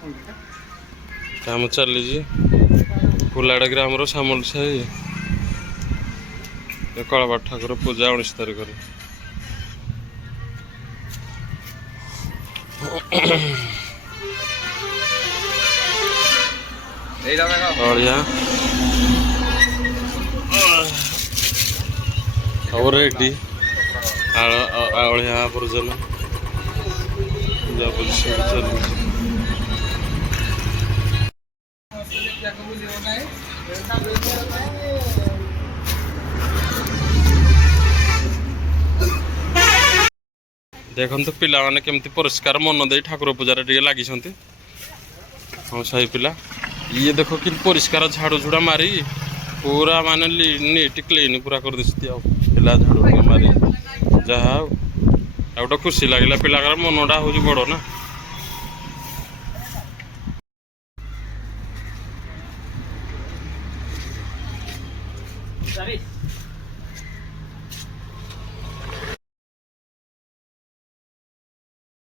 काम चली फुलाड़ ग्राम श्यामल साही कलाबाट ठाकुर पूजा 19 तारिख और रेडी आलिया आवर्जन देखते पिला माने केमती परिष्कार मन दे ठाकुर पूजार टे लगी हाँ सही पिला ये देखो कि परिष्कार झाड़ू झुड़ा मारी पूरा माने नीट क्लीन पूरा कर देती पिला झाड़ू मारी जहाँ गोटे खुशी लगे पिला मनटा हूँ बड़ ना।